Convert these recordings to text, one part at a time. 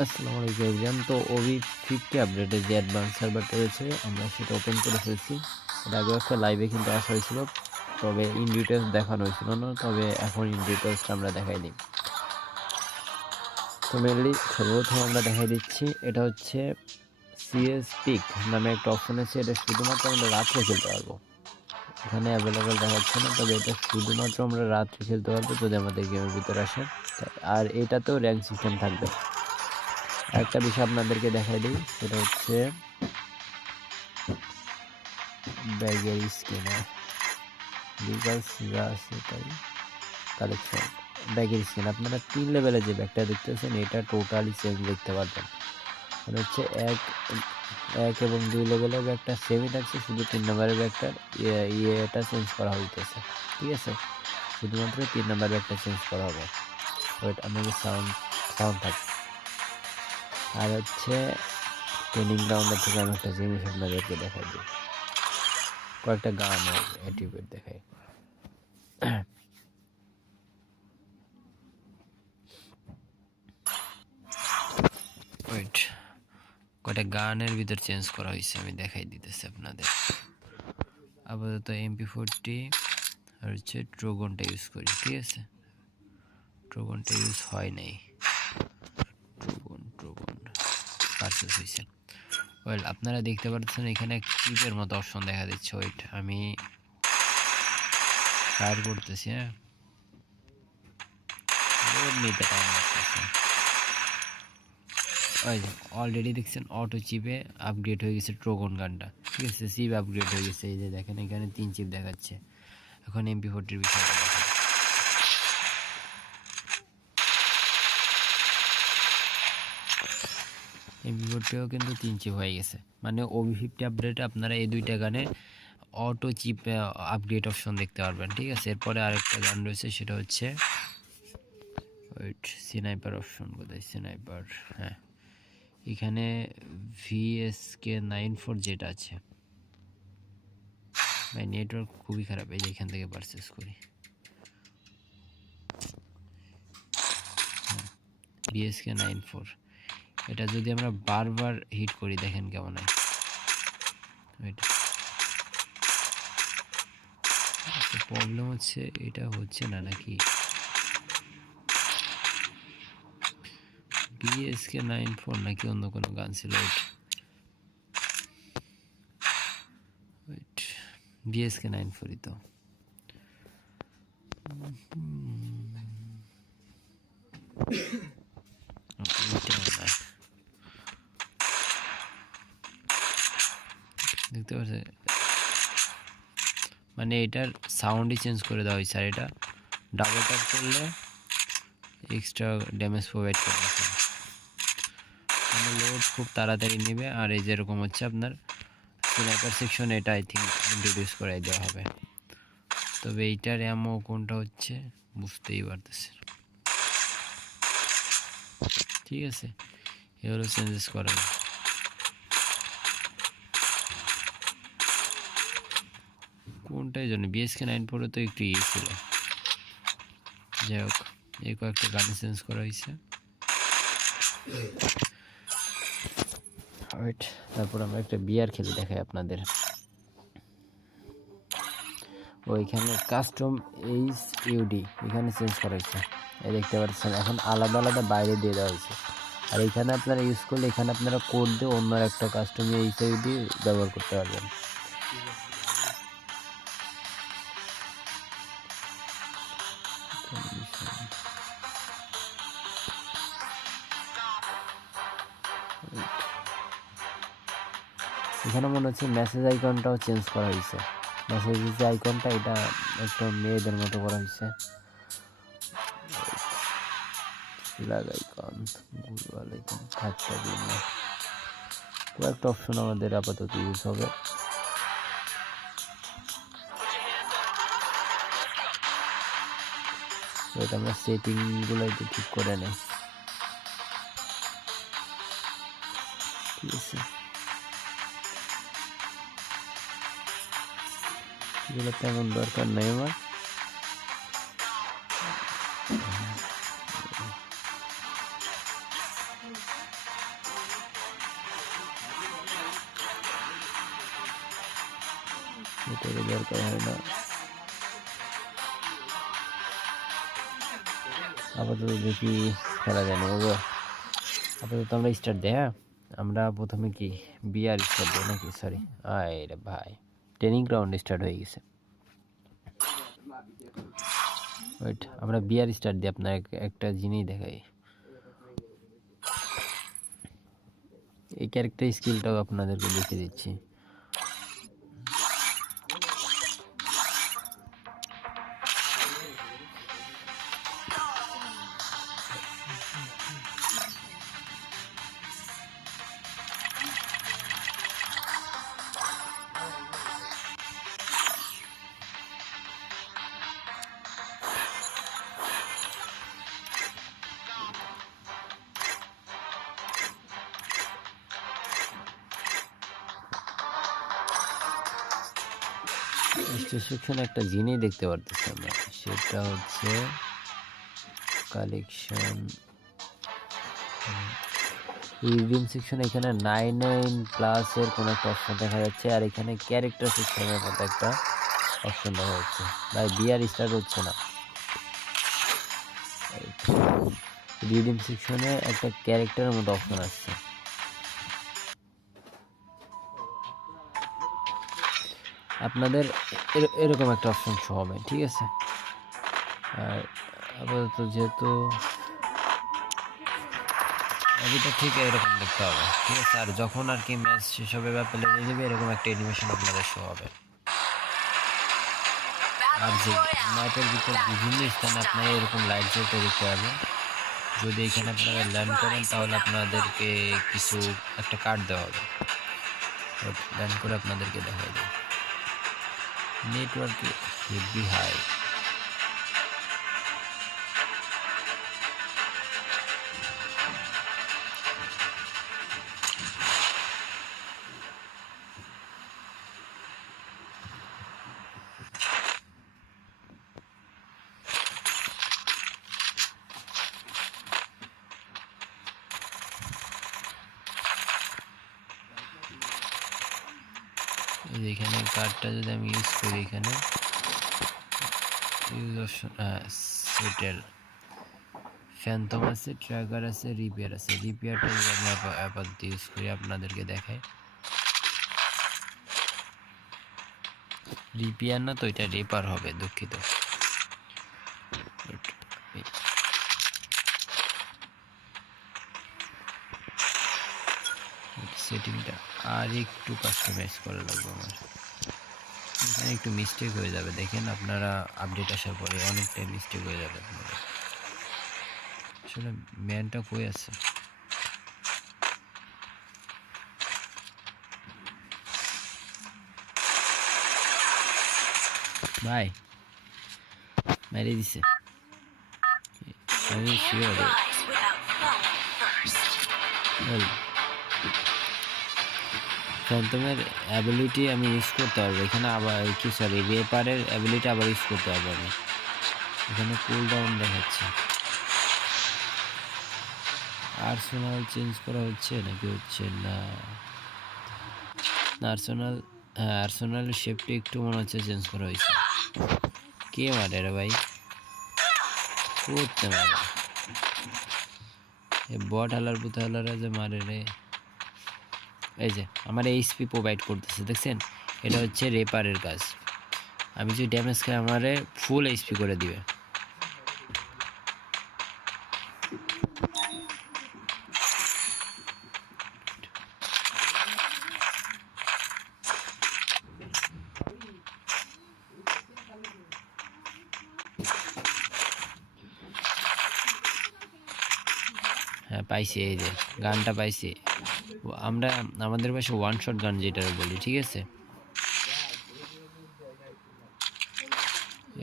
আসসালামু আলাইকুম এভরিওয়ান। তো ওবি ফিফটি আপডেটে যে অ্যাডভান্স সার্ভারটা রয়েছে, আমরা সেটা ওপেন করে ফেলছি। এর আগে একটা লাইভে কিন্তু আসা হয়েছিল, তবে ইন ডিটেলস দেখানো হয়েছিল না, তবে এখন ইন ডিটেলসটা আমরা দেখাই দিই। তো মেনলি সর্বপ্রথম আমরা দেখাই দিচ্ছি, এটা হচ্ছে সিএস পিক নামে একটা অপশন আছে, এটা শুধুমাত্র আমরা রাত্রে খেলতে পারব। এখানে অ্যাভেলেবেল দেখাচ্ছে না, তবে এটা শুধুমাত্র আমরা রাত্রে খেলতে পারব যদি আমাদের গেমের ভিতরে আসে। আর এটাতেও র্যাঙ্ক সিস্টেম থাকবে। একটা বিষয় আপনাদেরকে দেখাই দিই, সেটা হচ্ছে ব্যাগের আছে তাই কালেকশন ব্যাগের স্কিন, আপনারা তিন লেভেলে যে ব্যাগটা দেখতেছেন, এটা টোটালি চেঞ্জ দেখতে পারবেন। মানে হচ্ছে এক এক এবং দুই লেভেলের ব্যাগটা সেমই থাকছে, শুধু তিন নম্বরের ব্যাগটা ইয়েটা চেঞ্জ করা হইতেছে। ঠিক আছে? শুধুমাত্র তিন নম্বর ব্যাগটা চেঞ্জ করা হবে। ওয়েট আমাদের সাউন্ড সাউন্ড থাকবে আর হচ্ছে ট্রেনিং গ্রাউন্ডের থেকে আমি একটা জিনিস আপনাদেরকে দেখাই দিই। কয়েকটা গান অ্যাটিউড দেখাই। ওয়েট গানের ভিতর চেঞ্জ করা হয়েছে আমি দেখাই দিতেছি আপনাদের। আপাতত এমপি ফোরটি আর হচ্ছে ট্রোগনটা ইউজ করি, ঠিক আছে? ট্রোগনটা ইউজ হয় নাই ট্রোগন ট্রোগন পারচেস হয়েছে ওয়েল আপনারা দেখতে পাচ্ছেন এখানে চিপের মতো অপশন দেখা দিচ্ছে ওয়েট আমি ফায়ার করতেছি হ্যাঁ? ওই অলরেডি দেখছেন অটো চিপে আপগ্রেড হয়ে গেছে ট্রোগন গানটা, ঠিক আছে? চিপ আপগ্রেড হয়ে গেছে, এই যে দেখেন, এখানে তিন চিপ দেখাচ্ছে। এখন এমপি ফোরটির বিষয়টা দেখেন এমপি কিন্তু তিন চিপ হয়ে গেছে। মানে ওবি ফিফটি আপডেটে আপনারা এই দুইটা গানে অটো চিপ আপগ্রেড অপশন দেখতে পারবেন, ঠিক আছে? এরপরে আরেকটা গান রয়েছে, সেটা হচ্ছে ওয়েট সিনাইপার অপশন কোথায় সিনাইপার হ্যাঁ। এখানে ভিএসকে নাইন ফোর যেটা আছে। ভাই নেটওয়ার্ক খুবই খারাপ, এই যে এখান থেকে পারচেস করি। বিএসকে নাইন ফোর এটা যদি আমরা বারবার হিট করি, দেখেন কেমন হয়। প্রবলেম হচ্ছে, এটা হচ্ছে না নাকি? বিএসকে নাইন ফোর নাকি অন্য কোনো গান ছিল? বিএসকে নাইন ফোরই তো। দেখতে পাচ্ছে মানে এটার সাউন্ডই চেঞ্জ করে দেওয়া হয়েছে, আর এটা ডাবল ট্যাপ করলে এক্সট্রা ড্যামেজ প্রোভাইড করতেছে মানে লোড খুব তাড়াতাড়ি নেবে, আর এই যেরকম হচ্ছে আপনার স্নাইপার সেকশন এটা আই থিঙ্ক ইন্ট্রোডিউস করাই দেওয়া হবে। তবে এইটার অ্যামো কোনটা হচ্ছে বুঝতেই পারতেছে ঠিক আছে? এগুলো চেঞ্জেস করা কোনটাই জন্য বিএসকে নাইন পরে তো একটু ইয়ে ছিল। যাই হোক এই কয়েকটা গান চেঞ্জ করা হয়েছে। তারপর আমরা একটা বিয়ার খেলে, দেখাই আপনাদের। ওইখানে কাস্টম এইচ ইউডি এখানে চেঞ্জ করা হয়েছে। এই দেখতে পাচ্ছেন, এখন আলাদা আলাদা বাইরে দিয়ে দেওয়া হয়েছে। আর এখানে আপনারা ইউজ করলে, এখানে আপনারা কোড দিয়ে অন্য একটা কাস্টম এইচ ইউডি ব্যবহার করতে পারবেন। এখানে মনে হচ্ছে মেসেজ আইকনটাও চেঞ্জ করা হয়েছে। মেসেজ যে আইকনটা এটা একটু মেয়েদের মতো করা হয়েছে। আইকন দিন অপশন আমাদের আপাতত ইউজ হবে। এটা আমরা সেটিংগুলো একটু ঠিক করে নেই। ঠিক আছে তেমন দরকার নেই আমার। এটা দরকার হয় না। আপাতত দেখি খেলা জানি বাবু আপাতত আমরা স্টার্ট দেয় হ্যাঁ? আমরা প্রথমে কি? বিয়ার স্টার্ট দিই নাকি? সরি আয় রে ভাই। ট্রেনিং গ্রাউন্ড স্টার্ট হয়ে গেছে। ওয়েট আমরা বিয়ার স্টার্ট দিই, আপনার একটা জিনিস দেখাই। এই ক্যারেক্টার স্কিলটাও আপনাদেরকে দেখে দিচ্ছি। সেকশনে একটা জিনিস দেখতে পারতেছি আমরা। সেটা হচ্ছে কালেকশন রিডিম সেকশন এখানে নাইন নাইন প্লাসের কোনো একটা অপশন দেখা যাচ্ছে। আর এখানে ক্যারেক্টার সেকশনের মতো একটা অপশন দেখা যাচ্ছে। ভাই, বিয়ার স্টার্ট হচ্ছে না। রিডিম সেকশনে একটা ক্যারেক্টারের মতো অপশন আসছে। আপনাদের এর- এরকম একটা অপশন শো হবে, ঠিক আছে? আর আপাতত যেহেতু এটা ঠিক এরকম দেখতে হবে, ঠিক আছে? আর যখন আর কি ম্যাচ শেষ হবে বা প্লে যাবে, এরকম একটা অ্যানিমেশন আপনাদের শো হবে। আর যে ম্যাপের ভিতর বিভিন্ন স্থানে আপনারা এরকম লাইট জ্বলতে দেখতে পাবেন যদি এখানে আপনারা ল্যান্ড করেন, তাহলে আপনাদেরকে কিছু একটা কার্ড দেওয়া হবে। ল্যান্ড করে আপনাদেরকে দেখা দেয় নেটওয়ার্ক হেভি হাই এখানে কার্ডটা যদি আমি ইউজ করি এখানে ইউজ অপশন সেটেল ফ্যান্টম আছে ট্র্যাকার আছে রিপেয়ার আছে। রিপেয়ারটা যদি আমি আপা- আপাতত ইউজ করি, আপনাদেরকে দেখাই। রিপেয়ার না তো এটা রেপার হবে, দুঃখিত। সেটিংটা। আর একটু কাস্টমাইজ করা লাগবে আমার। এখানে একটু মিস্টেক হয়ে যাবে। দেখেন আপনারা আপডেট আসার পরে অনেকটাই মিস্টেক হয়ে যাবে আপনাদের। আসলে ম্যানটা কই আছে? ভাই মেরে দিছে। আমি শিওর Rise ফ্যান্টমের অ্যাবিলিটি আমি ইউজ করতে পারব। এখানে আবার কি সরি রেপারের অ্যাবিলিটি আবার ইউজ করতে পারব আমি। এখানে কুল ডাউন দেখাচ্ছে। আর্সেনাল চেঞ্জ করা হচ্ছে নাকি হচ্ছে না? আর্সেনাল হ্যাঁ আর্সেনালের শেপটি একটু মনে হচ্ছে চেঞ্জ করা হয়েছে। কে মারে রে ভাই? করতে মারে। বট হালার পুতে হালারা যে মারে রে। এই যে, আমার এইচপি প্রোভাইড করতেছে, দেখছেন? এটা হচ্ছে রেপারের কাজ। আমি যদি ড্যামেজ খাই আমার ফুল এইচপি করে দিবে হ্যাঁ পাইছি, এই যে গানটা পাইছি। আমরা, আমাদের পাশে ওয়ান শট গান যেটা বলি, ঠিক আছে?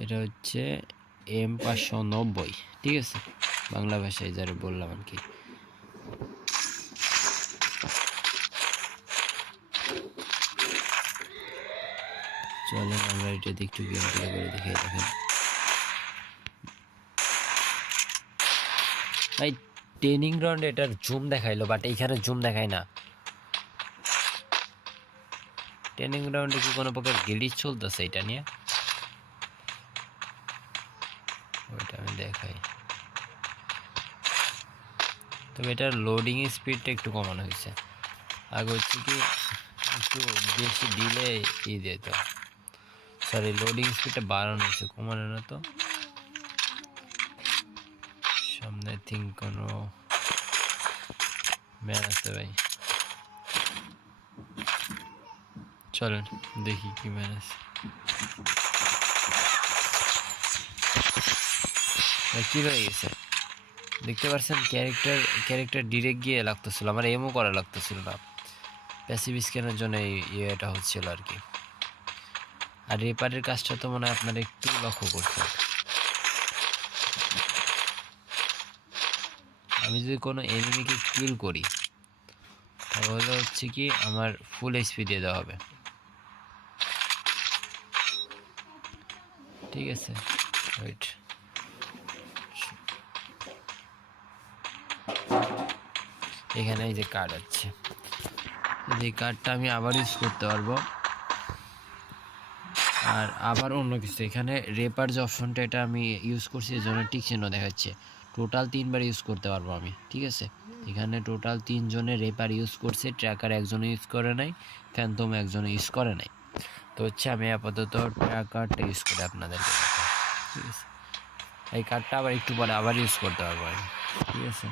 এটা হচ্ছে এম পাঁচশো নব্বই, ঠিক আছে? বাংলা ভাষায় যারা বললাম আর কি। চলেন আমরা এটা দিয়ে একটু গেম প্লে করে দেখে দেখেন। ট্রেনিং গ্রাউন্ডে এটার জুম দেখাইলো বাট এইখানে জুম দেখায় না। ট্রেনিং গ্রাউন্ডে কি কোনো প্রকার গিলিচ চলতেছে এটা নিয়ে? ওইটা আমি দেখাই। তবে এটার লোডিং স্পিডটা একটু কমানো হয়েছে। আগে হচ্ছে কি একটু বেশি দিলে ই দিত। সরি লোডিং স্পিডটা বাড়ানো হয়েছে, কমানো না তো। সামনে থিঙ্ক কোনো ম্যান আছে ভাই। চলেন দেখি কি ম্যান আছে। কি হয়ে গেছে? দেখতে পাচ্ছেন ক্যারেক্টার ক্যারেক্টার ডিরেক্ট গিয়ে লাগতেছিল, আমার এমও করা লাগতেছিল না। প্যাসিভ স্ক্যানের জন্য এই ইয়েটা হচ্ছিল আর কি। আর রেপারের কাজটা তো মনে হয় আপনারা একটু লক্ষ্য করছেন। আমি যদি কোনো এনিমিকে কিল করি, তাহলে হচ্ছে কি আমার ফুল এইচপি দিয়ে দেওয়া হবে। ঠিক আছে? রাইট এখানে এই যে কার্ড আছে। এই কার্ডটা আমি আবার ইউজ করতে পারব। আর আবার অন্য কিছু, এখানে রেপার যে অপশনটা এটা আমি ইউজ করছি এই জন্য চিহ্ন দেখাচ্ছে। টোটাল তিনবার ইউজ করতে পারব আমি, ঠিক আছে? এখানে টোটাল তিনজনে রেপার ইউজ করছে ট্র্যাকার একজন ইউজ করে নাই ফ্যান্টম একজন ইউজ করে নাই। তো হচ্ছে আমি আপাতত ট্র্যাকারটা ইউজ করে আপনাদেরকে দেখাই, ঠিক আছে? এই কার্ডটা আবার একটু পরে আবার ইউজ করতে পারব আমি, ঠিক আছে?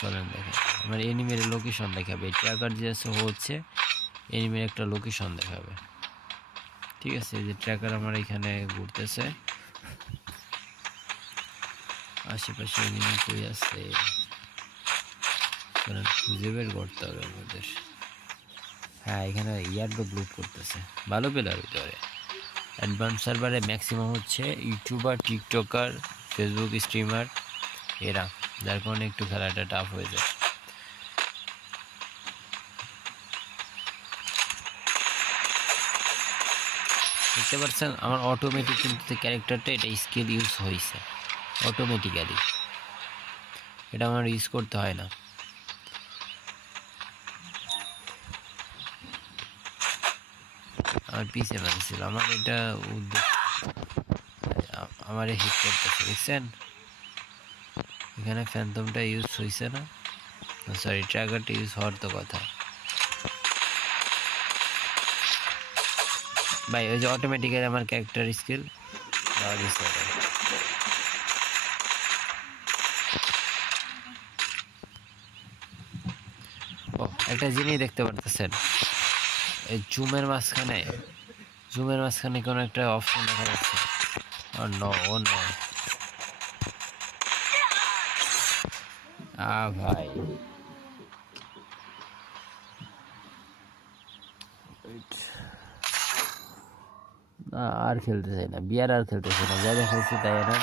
চলেন দেখেন আমার এনিমের লোকেশন দেখাবে ট্র্যাকার যে আছে হচ্ছে এনিমের একটা লোকেশন দেখাবে, ঠিক আছে? যে ট্র্যাকার আমার এখানে ঘুরতেছে আশেপাশে এনিমি কই আছে। খুঁজে বের করতে হবে আমাদের। হ্যাঁ এখানে ইয়ারড্রপ লুট করতেছে। ভালো প্লেয়ার হইতে পারে। অ্যাডভান্স সার্ভারে ম্যাক্সিমাম হচ্ছে ইউটিউবার টিকটকার ফেসবুক স্ট্রিমার এরা, যার কারণে একটু খেলাটা টাফ হয়ে যায়। দেখতে পাচ্ছেন, আমার অটোমেটিক কিন্তু ক্যারেক্টারটা এটা স্কিল ইউজ হয়েছে অটোমেটিক্যালি এটা আমার ইউজ করতে হয় না। আমার পিছে মানছিল আমার এটা আমার হিট করতেছে দেখছেন এখানে ফ্যান্টমটা ইউজ হয়েছে না? সরি ট্র্যাকারটা ইউজ হওয়ার তো কথা। ভাই, ওই যে অটোমেটিক্যালি আমার ক্যারেক্টার স্কিল দেওয়া দিচ্ছে ওটা। ও একটা জিনিস দেখতে পারতেছেন। এই জুমের মাঝখানে জুমের মাঝখানে কোনো একটা অপশন দেখা যাচ্ছে। ও আ ভাই। না, আর খেলতে চাই না। বিয়ার আর খেলতে চাই না। যা দেখাইছি তাই না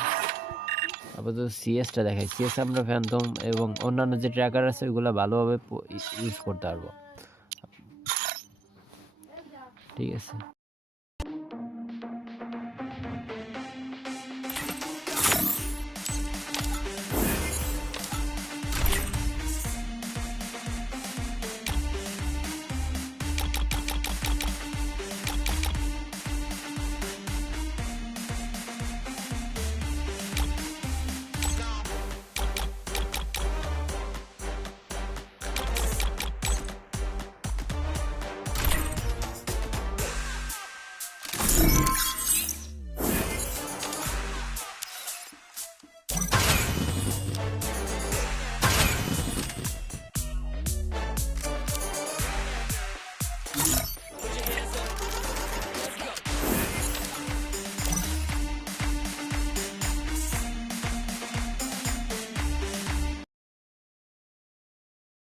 আপাতত সিএসটা দেখাই। সিএস আমরা ফ্যান্টম এবং অন্যান্য যে ট্র্যাকার আছে, ওইগুলো ভালোভাবে ইউজ করতে পারব। ঠিক আছে।